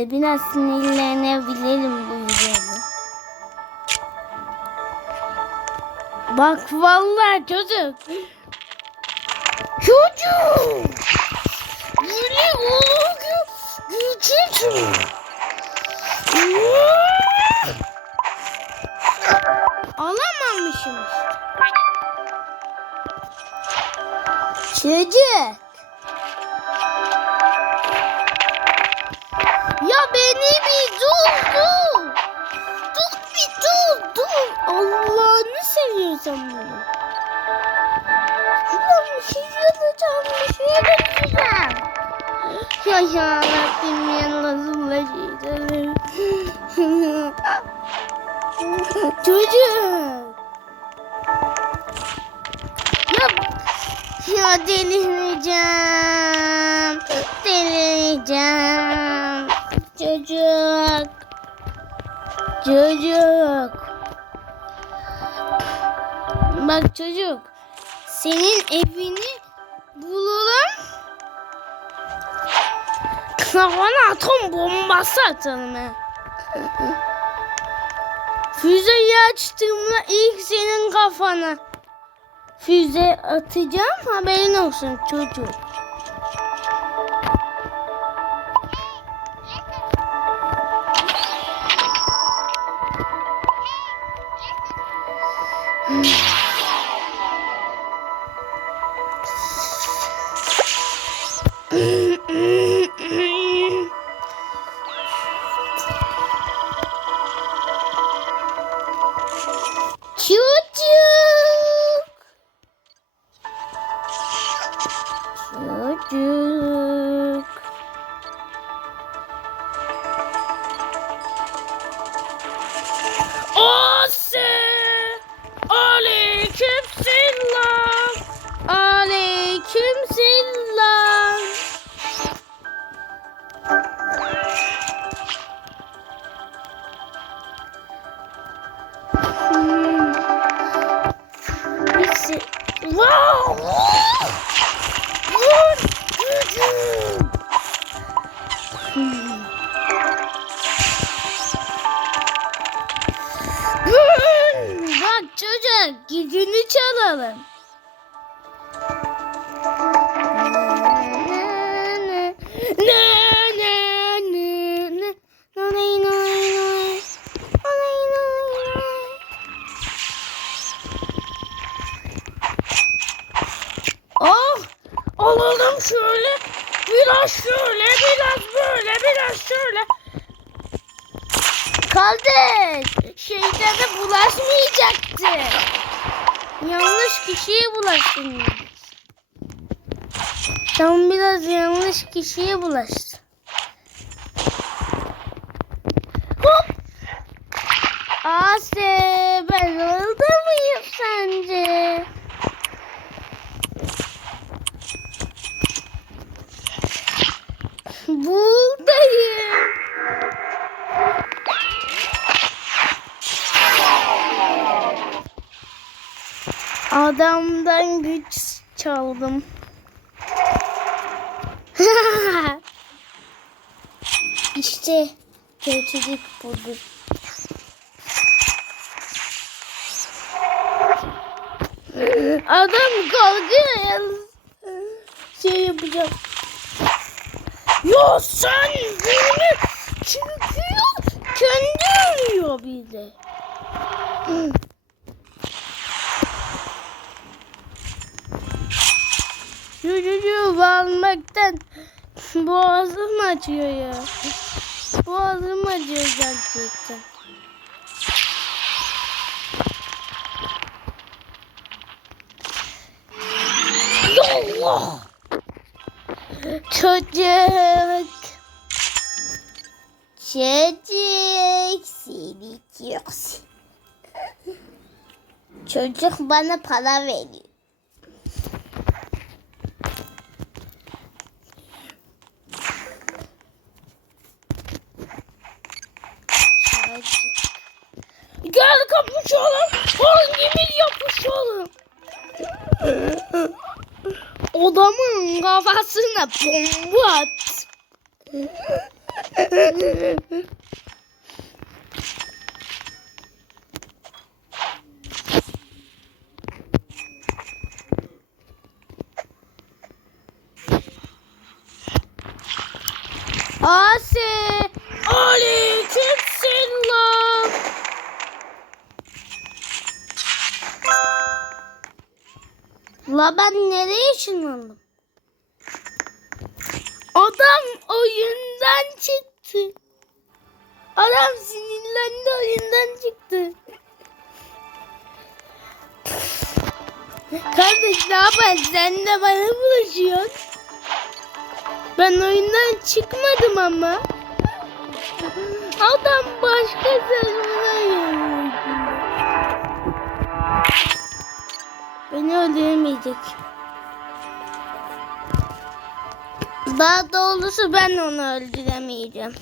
Biraz sinirlenebilirim bu videoda. Bak vallahi çocuk. Çocuk. Böyle olur Güçlü. Alamamışım işte. Çocuk. Bir dur dur. Dur bir dur dur. Allah'ını seviyorsan bunu. Şuradan bir şey yapacağım. Bir şey yapacağım. Ya ya Rabbim ya Resulullah Çocuk. Ya, ya delireceğim. Delireceğim. Çocuk. Çocuk. Bak çocuk. Senin evini bulalım. Kafana atom bombası atalım he. Füzeyi açtığımda ilk senin kafana füze atacağım haberin olsun çocuk. Çocuk. Kardeş, şeytana bulaşmayacaktı. Yanlış kişiye bulaştın. Sen biraz yanlış kişiye bulaştın. Adamdan güç çaldım. işte kötülük budur. Adam kalkıyor. Şey yapacağım. Ya sen beni çekiyor, kendi ölüyor bir de. Çocuğu bağlamaktan boğazım acıyor ya. Boğazım acıyor gerçekten. Yallah! Çocuk. Çocuk seni sev- Çocuk bana para veriyor. Çocuk. Gel kapışalım. Hangimiz yapışalım? Odamın kafasına bomba at. Asi! Aleyküm selam. La ben nereye ışınlandım? Adam oyundan çıktı. Adam sinirlendi oyundan çıktı. Kardeş ne yapar sen de bana bulaşıyorsun. Ben oyundan çıkmadım ama. Adam başka server'a yöneldi. Beni öldüremeyecek. Daha doğrusu ben onu öldüremeyeceğim.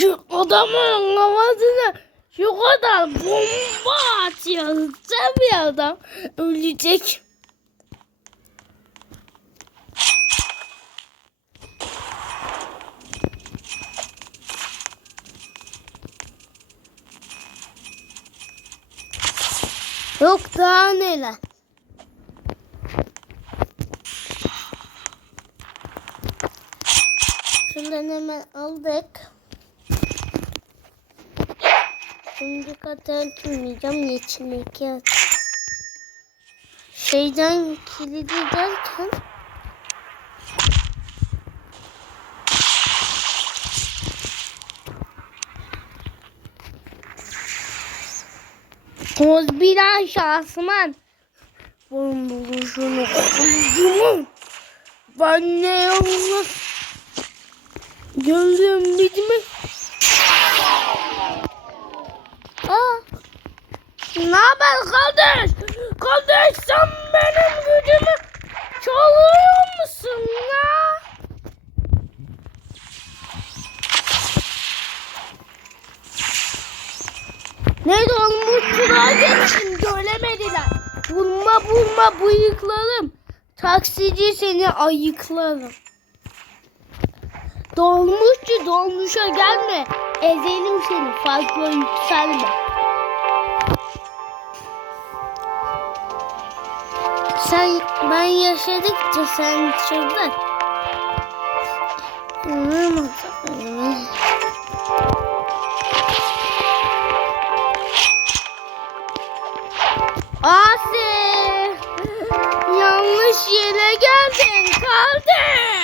Şu adamın kafasına şu kadar bomba atıyor. Tabii adam ölecek. Yok daha neler. Şundan hemen aldık. Şimdi katı açmayacağım. Yeçinlik aç. Şeyden kilidi derken Toz bilen şahsıman. Bunun buluşunu koyduğumu. Ben ne yalnız. Gördüm bitimi. Aa. Ne haber kardeş? Kardeş sen benim gücümü çalıyor musun ya? Ne olmuş şuraya geçsin göremediler. Bulma bulma bıyıklarım. Taksici seni ayıklarım. Dolmuşçu dolmuşa gelme. Ezelim seni fazla yükselme. Sen ben yaşadıkça sen. Hmm, Asi! Yanlış yere geldin kardeş.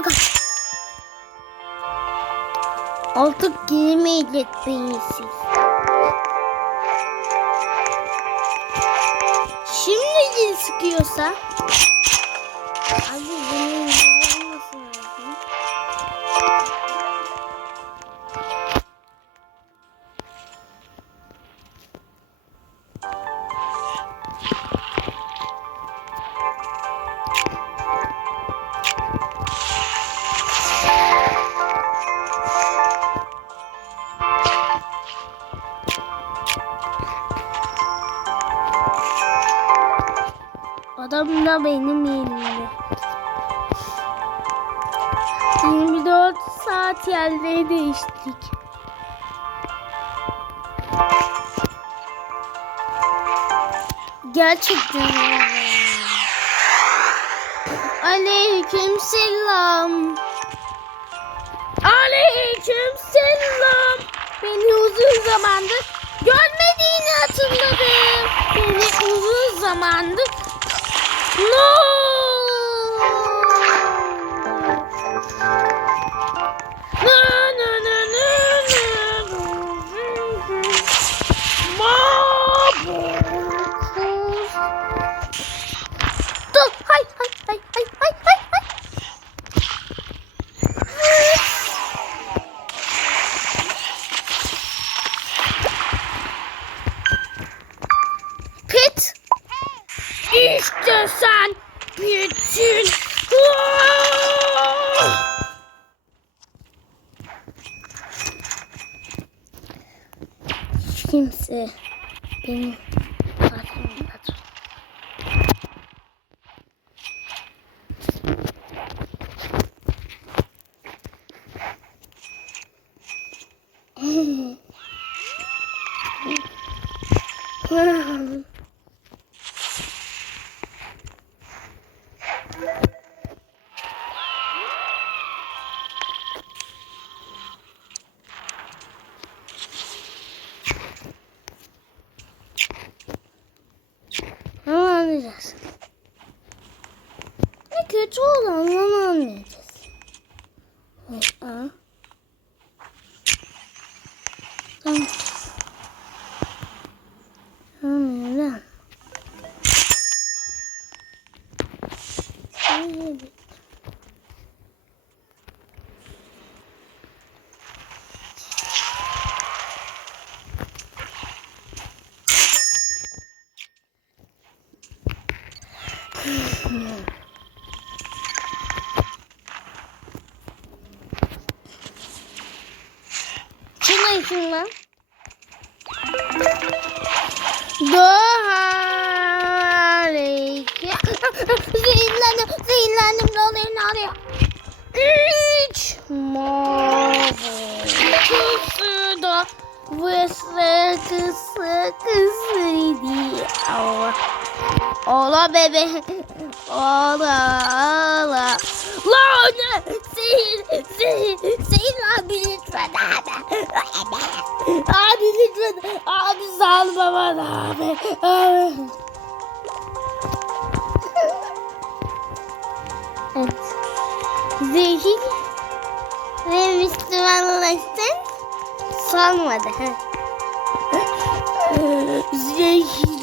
Üçüncü kat. Artık girmeyecek beyinsiz. Şimdi gel sıkıyorsa. Abi bunun değiştik. Gerçekten. Aleyküm selam. Aleyküm selam. Beni uzun zamandır görmediğini hatırladım. Beni uzun zamandır No! Bebe. Ola ola. Lan zehir zehir zehir abi lütfen abi. Abi lütfen abi salma bana abi. abi. Evet. Zehir ve Müslümanlaştın salmadı. Zehir.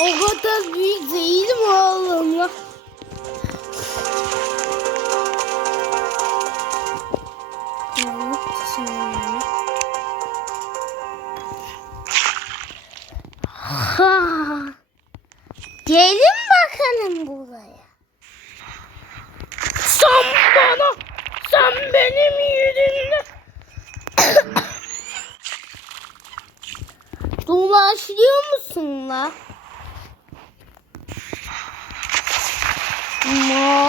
O kadar büyük zehir mi oğlum? Ha. Gelin bakalım buraya. Sen bana, sen benim yerimde. Dolaşıyor musun la? 么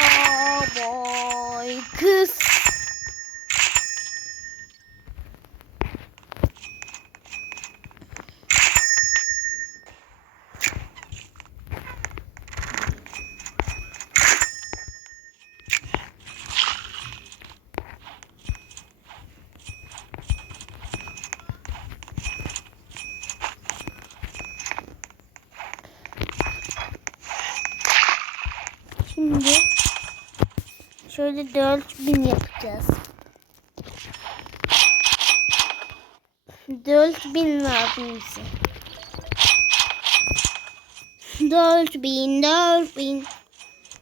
么？4000 yapacağız. 4000 lazım bize. 4000 4000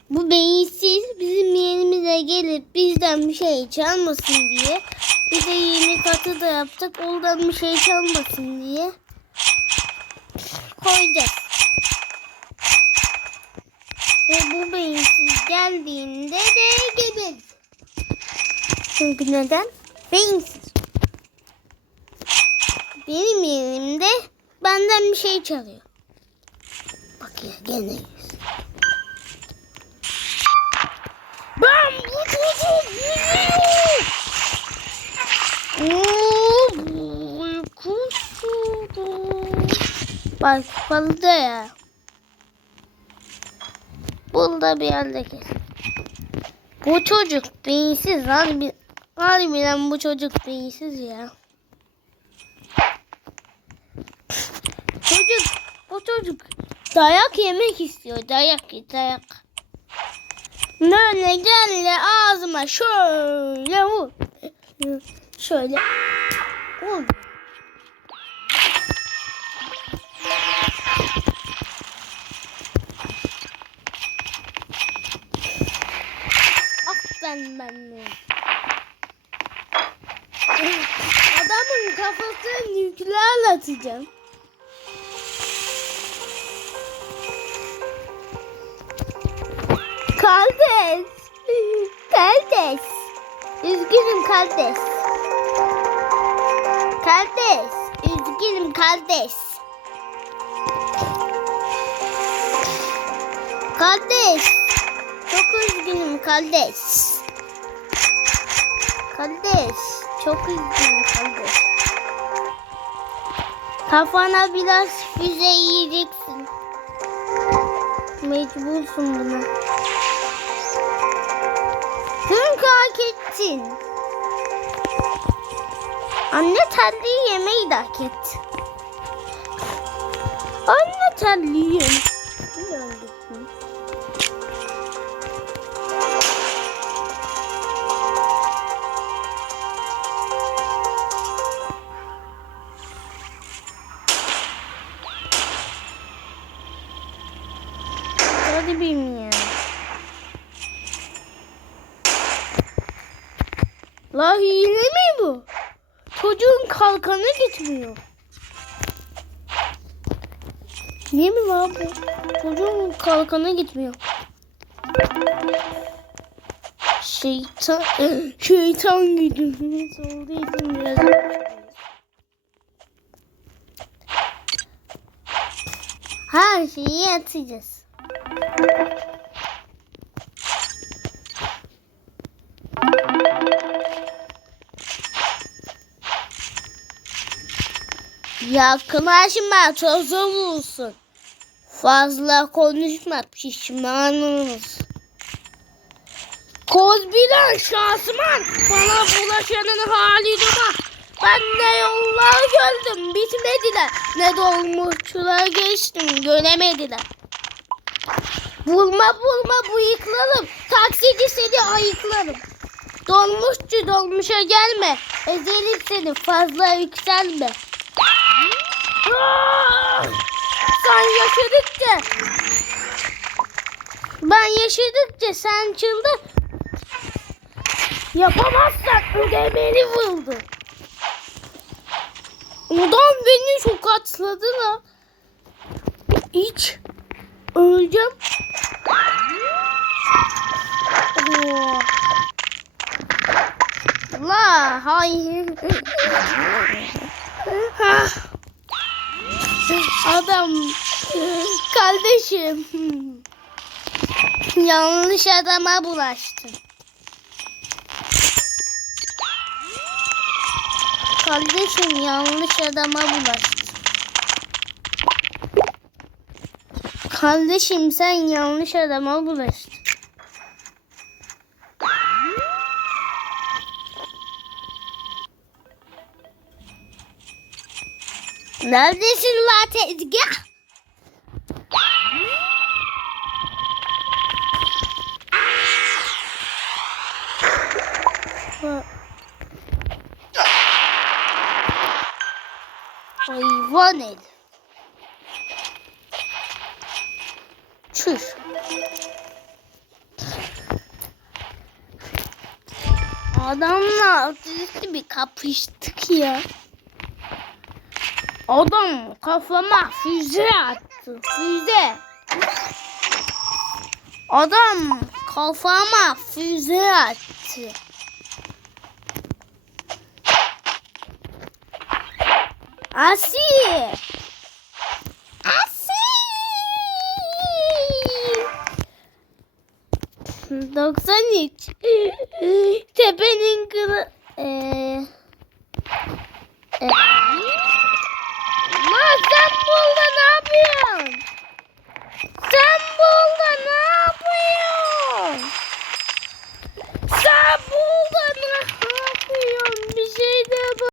Bu beyinsiz bizim yerimize gelip bizden bir şey çalmasın diye bize yeni katı da yaptık. Ondan bir şey çalmasın diye koyacağız. Ve bu beyinsiz geldiğinde de geber. Çünkü neden? Beyinsiz. Benim yerimde benden bir şey çalıyor. Bak ya gene. Ben bu çocuğu biliyorum. Oo, uykusuzum. Bak balıda ya. Bunda bir yerde kes. Bu çocuk beyinsiz harbi, harbiden bu çocuk beyinsiz ya. Çocuk, bu çocuk dayak yemek istiyor. Dayak dayak. Böyle gel ağzıma şöyle vur. Şöyle. Vur. Ben de. Adamın kafasına nükleer atacağım. Kardeş. Kardeş. Üzgünüm kardeş. Kardeş. Üzgünüm kardeş. Kardeş. Çok üzgünüm kardeş. Kardeş. Çok üzgünüm kardeş. Kafana biraz füze yiyeceksin. Mecbursun buna. Çünkü hak ettin. Anne terliği yemeyi de hak etti. Anne terliği yemeyi. Hadi gitmiyor. Niye mi la bu? Çocuğun kalkanı gitmiyor. Şeytan, şeytan gücümüz olduğu biraz her şeyi atacağız. Yaklaşma tozu bulsun. Fazla konuşma pişmanız. Kozbilen şahsıman bana bulaşanın hali duma. Ben ne yollar gördüm bitmediler. Ne dolmuşçular geçtim göremediler. Bulma bulma bıyıklarım. Taksici seni ayıklarım. Dolmuşçu dolmuşa gelme. Ezelim seni fazla yükselme. Ah! Sen yaşadıkça ben yaşadıkça sen çıldır. Yapamazsan ödemeni vurdu. Adam beni tokatladı la. Hiç öleceğim. La hayır. Adam kardeşim yanlış adama bulaştın. Kardeşim yanlış adama bulaştın. Kardeşim sen yanlış adama bulaştın. Neredesin la tezgah? Hayvan el. Çüş. Adamla altı bir kapıştık ya. Adam kafama füze attı. Füze. Adam kafama füze attı. Asi. Asi. 93. Tepenin kılı... Ee, e, Sen burada ne yapıyorsun? Sen burada ne yapıyorsun? Bir şey de